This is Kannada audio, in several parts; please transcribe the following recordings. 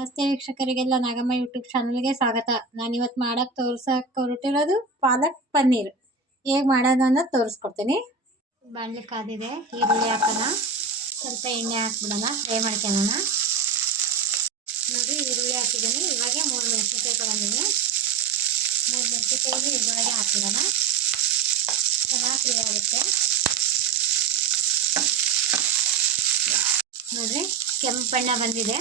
ನಮಸ್ತೆ ವೀಕ್ಷಕರಿಗೆಲ್ಲ ನಾಗಮ್ಮ ಯೂಟ್ಯೂಬ್ ಚಾನಲ್ಗೆ ಸ್ವಾಗತ. ನಾನು ಇವತ್ತು ಮಾಡೋಕ್ಕೆ ತೋರ್ಸಕ್ಕೆ ಹೊರಟಿರೋದು ಪಾಲಕ್ ಪನ್ನೀರ್. ಹೇಗೆ ಮಾಡೋದು ಅನ್ನೋದು ತೋರಿಸ್ಕೊಡ್ತೀನಿ. ಬಾಣಲೆ ಕಾದಿದೆ ಈರುಳ್ಳಿ ಹಾಕೋಣ. ಸ್ವಲ್ಪ ಎಣ್ಣೆ ಹಾಕ್ಬಿಡೋಣ, ಫ್ರೈ ಮಾಡ್ಕೊಳ್ಳೋಣ. ನೋಡಿ ಈರುಳ್ಳಿ ಹಾಕಿದ್ದೀನಿ. ಇವಾಗ ಮೂರು ಮೆಣಸಿನ್ಕಾಯಿ ತೊಗೊಂಡಿದ್ದೀನಿ ಮೂರು ಮೆಣಸಿನ್ಕಾಯಿ ಇದ್ರೊಳಗೆ ಹಾಕ್ಬಿಡೋಣ. ಚೆನ್ನಾಗಿ ಫ್ರೈ ಆಗುತ್ತೆ. ನೋಡ್ರಿ. ಕೆಂಪು ಬಣ್ಣ ಬಂದಿದೆ.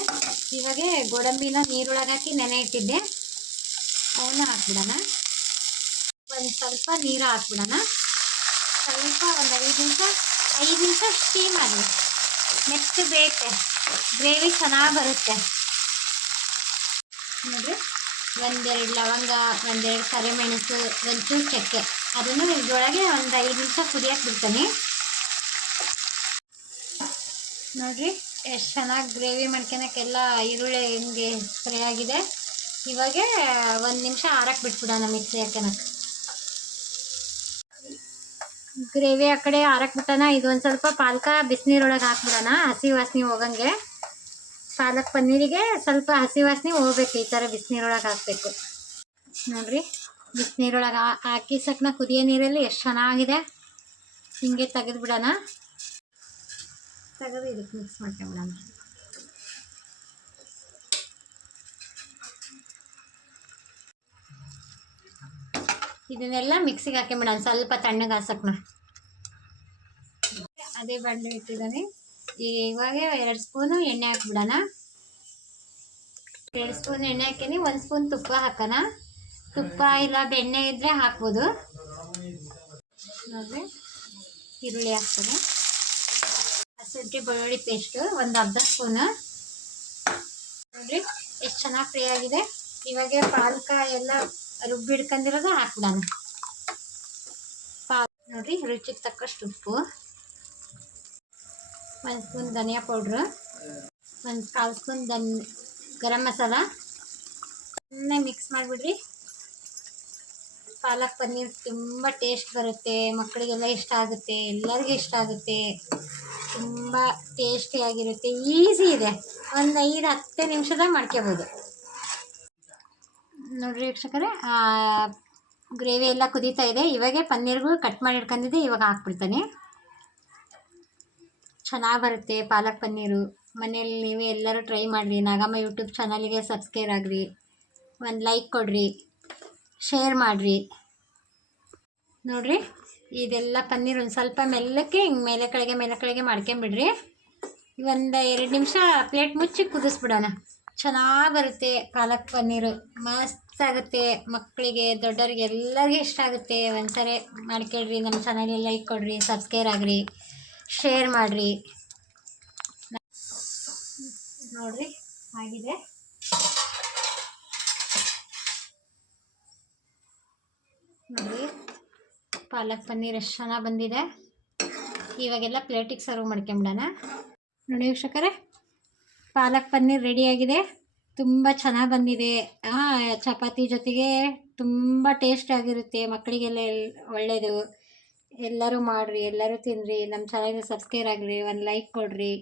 ಇವಾಗ ಗೋಡಂಬಿನ ನೀರೊಳಗೆ ಹಾಕಿ ನೆನೆ ಇಟ್ಟಿದ್ದೆ. ಅವನ್ನ ಹಾಕ್ಬಿಡೋಣ. ಒಂದು ಸ್ವಲ್ಪ ನೀರು ಹಾಕ್ಬಿಡೋಣ. ಸ್ವಲ್ಪ ಒಂದು ಐದು ನಿಮಿಷ ಐದು ನಿಮಿಷ ಸ್ಟೀಮ್ ಆಗಲಿ ಮೆತ್ತು ಬೇಕೆ ಗ್ರೇವಿ ಚೆನ್ನಾಗಿ ಬರುತ್ತೆ. ನೋಡಿ, ಒಂದೆರಡು ಲವಂಗ, ಒಂದೆರಡು ಕರಿಮೆಣಸು ಒಂಚೂರು ಚಕ್ಕೆ ಅದನ್ನು ಇದೊಳಗೆ ಒಂದು ಐದು ನಿಮಿಷ ಕುದಿಯಕ್ಕೆ ಬಿಡ್ತೀನಿ. ನೋಡ್ರಿ ಎಷ್ಟು ಚೆನ್ನಾಗಿ ಗ್ರೇವಿ ಮಾಡ್ಕೊಳಕ್ಕೆಲ್ಲ ಈರುಳ್ಳಿ ಹೆಂಗೆ ಫ್ರೈ ಆಗಿದೆ. ಇವಾಗ ಒಂದು ನಿಮಿಷ ಆರಕ್ಕೆ ಬಿಟ್ಬಿಡೋಣ ಮಿಕ್ಸಿ ಹಾಕೋಣಕ್ಕೆ ಗ್ರೇವಿ ಆ ಕಡೆ ಆರಕ್ಕೆ ಬಿಟ್ಟನ ಇದು ಒಂದು ಸ್ವಲ್ಪ ಪಾಲಕ ಬಿಸಿನೀರೊಳಗೆ ಹಾಕ್ಬಿಡೋಣ, ಹಸಿ ವಾಸನೆ ಹೋಗಂಗೆ. ಪಾಲಕ್ ಪನ್ನೀರಿಗೆ ಸ್ವಲ್ಪ ಹಸಿ ವಾಸನೆ ಹೋಗ್ಬೇಕು, ಈ ಥರ ಬಿಸಿನೀರೊಳಗೆ ಹಾಕಬೇಕು. ನೋಡ್ರಿ, ಬಿಸಿನೀರೊಳಗೆ ಹಾಕಿ ಸಕ್ಕನ ಕುದಿಯೋ ನೀರಲ್ಲಿ ಎಷ್ಟು ಚೆನ್ನಾಗಿದೆ. ಹಿಂಗೆ ತೆಗೆದು ಬಿಡೋಣ ತೆಗೆದು ಇದಕ್ಕೆ ಮಿಕ್ಸ್ ಮಾಡ್ಕೊಂಬಿಡೋಣ ಇದನ್ನೆಲ್ಲ ಮಿಕ್ಸಿಗೆ ಹಾಕೊಂಬಿಡೋಣ ಸ್ವಲ್ಪ ತಣ್ಣಗೆ ಹಾಸಕ್ನ ಅದೇ ಬಂಡೆ ಇಟ್ಟಿದ್ದಾನೆ. ಇವಾಗ ಎರಡು ಸ್ಪೂನು ಎಣ್ಣೆ ಹಾಕ್ಬಿಡೋಣ. ಎರಡು ಸ್ಪೂನ್ ಎಣ್ಣೆ ಹಾಕೀನಿ, ಒಂದು ಸ್ಪೂನ್ ತುಪ್ಪ ಹಾಕೋಣ. ತುಪ್ಪ ಇಲ್ಲ, ಬೆಣ್ಣೆ ಇದ್ದರೆ ಹಾಕ್ಬೋದು. ನೋಡಿ ಈರುಳ್ಳಿ ಹಾಕ್ತೀನಿ. ಹಸಿರುಟ್ಟಿ ಬೆಳ್ಳುಳ್ಳಿ ಪೇಸ್ಟ್ ಒಂದು ಅರ್ಧ ಸ್ಪೂನ್. ನೋಡ್ರಿ, ಎಷ್ಟು ಚೆನ್ನಾಗಿ ಫ್ರೀ ಆಗಿದೆ. ಇವಾಗ ಪಾಲಕ ಎಲ್ಲ ರುಬ್ಬಿಡ್ಕೊಂಡಿರೋದು ಹಾಕ್ಬಿಡೋಣ. ಪಾಲ್ ನೋಡ್ರಿ, ರುಚಿಗೆ ತಕ್ಕಷ್ಟು ಉಪ್ಪು. ಒಂದು ಸ್ಪೂನ್ ಧನಿಯಾ ಪೌಡ್ರು. ಒಂದು ಕಾಲು ಸ್ಪೂನ್ ದನ್ ಗರಂ ಮಸಾಲ. ಚೆನ್ನಾಗಿ ಮಿಕ್ಸ್ ಮಾಡಿಬಿಡ್ರಿ. ಪಾಲಕ್ ಪನ್ನೀರ್ ತುಂಬ ಟೇಸ್ಟ್ ಬರುತ್ತೆ. ಮಕ್ಕಳಿಗೆಲ್ಲ ಇಷ್ಟ ಆಗುತ್ತೆ. ಎಲ್ಲರಿಗೂ ಇಷ್ಟ ಆಗುತ್ತೆ. ತುಂಬ ಟೇಸ್ಟಿಯಾಗಿರುತ್ತೆ ಈಸಿ ಇದೆ. ಒಂದು ಐದು, ಹತ್ತು ನಿಮಿಷದಾಗ ಮಾಡ್ಕೋಬೋದು. ನೋಡಿರಿ ವೀಕ್ಷಕರೇ ಗ್ರೇವಿ ಎಲ್ಲ ಕುದೀತಾ ಇದೆ. ಇವಾಗೆ ಪನ್ನೀರ್ಗೂ ಕಟ್ ಮಾಡಿ ಇವಾಗ ಹಾಕ್ಬಿಡ್ತಾನೆ. ಚೆನ್ನಾಗಿ ಬರುತ್ತೆ ಪಾಲಕ್ ಪನ್ನೀರು. ಮನೇಲಿ ನೀವೇ ಎಲ್ಲರೂ ಟ್ರೈ ಮಾಡಿರಿ. ನಾಗಮ್ಮ ಯೂಟ್ಯೂಬ್ ಚಾನಲಿಗೆ ಸಬ್ಸ್ಕ್ರೈಬ್ ಆಗಿರಿ. ಒಂದು ಲೈಕ್ ಕೊಡ್ರಿ. ಶೇರ್ ಮಾಡಿರಿ. ನೋಡಿರಿ. ಇದೆಲ್ಲ ಪನ್ನೀರ್ ಒಂದು ಸ್ವಲ್ಪ ಮೆಲ್ಲಕ್ಕೆ, ಹಿಂಗೆ ಮೇಲೆ ಕೆಳಗೆ ಮೇಲೆ ಕೆಳಗೆ ಮಾಡ್ಕೊಂಬಿಡ್ರಿ. ಒಂದು ಎರಡು ನಿಮಿಷ ಪ್ಲೇಟ್ ಮುಚ್ಚಿ ಕುದಿಸ್ಬಿಡೋಣ. ಚೆನ್ನಾಗಿ ಬರುತ್ತೆ ಪಾಲಕ್ ಪನ್ನೀರು. ಮಸ್ತ್ ಆಗುತ್ತೆ. ಮಕ್ಕಳಿಗೆ ದೊಡ್ಡವ್ರಿಗೆ ಎಲ್ಲರಿಗೂ ಇಷ್ಟ ಆಗುತ್ತೆ. ಒಂದ್ಸರಿ ಮಾಡ್ಕೊಳ್ರಿ ನಮ್ಮ ಚಾನಲ್ಗೆ ಲೈಕ್ ಕೊಡ್ರಿ ಸಬ್ಸ್ಕ್ರೈಬ್ ಆಗಿರಿ ಶೇರ್ ಮಾಡಿರಿ. ನೋಡಿರಿ, ಆಗಿದೆ. ಪಾಲಕ್ ಪನ್ನೀರ್ ಎಷ್ಟು ಚೆನ್ನಾಗಿ ಬಂದಿದೆ. ಇವಾಗೆಲ್ಲ ಪ್ಲೇಟಿಗೆ ಸರ್ವ್ ಮಾಡ್ಕೊಂಬಿಡೋಣ. ನೋಡಿ ವೀಕ್ಷಕರೇ, ಪಾಲಕ್ ಪನ್ನೀರ್ ರೆಡಿಯಾಗಿದೆ ತುಂಬ ಚೆನ್ನಾಗಿ ಬಂದಿದೆ. ಚಪಾತಿ ಜೊತೆಗೆ ತುಂಬ ಟೇಸ್ಟ್ ಆಗಿರುತ್ತೆ. ಮಕ್ಕಳಿಗೆಲ್ಲ ಒಳ್ಳೆಯದು ಎಲ್ಲರೂ ಮಾಡಿರಿ, ಎಲ್ಲರೂ ತಿನ್ನಿರಿ ನಮ್ಮ ಚಾನಲ್ಗೆ ಸಬ್ಸ್ಕ್ರೈಬ್ ಆಗಿರಿ, ಒಂದು ಲೈಕ್ ಕೊಡಿರಿ.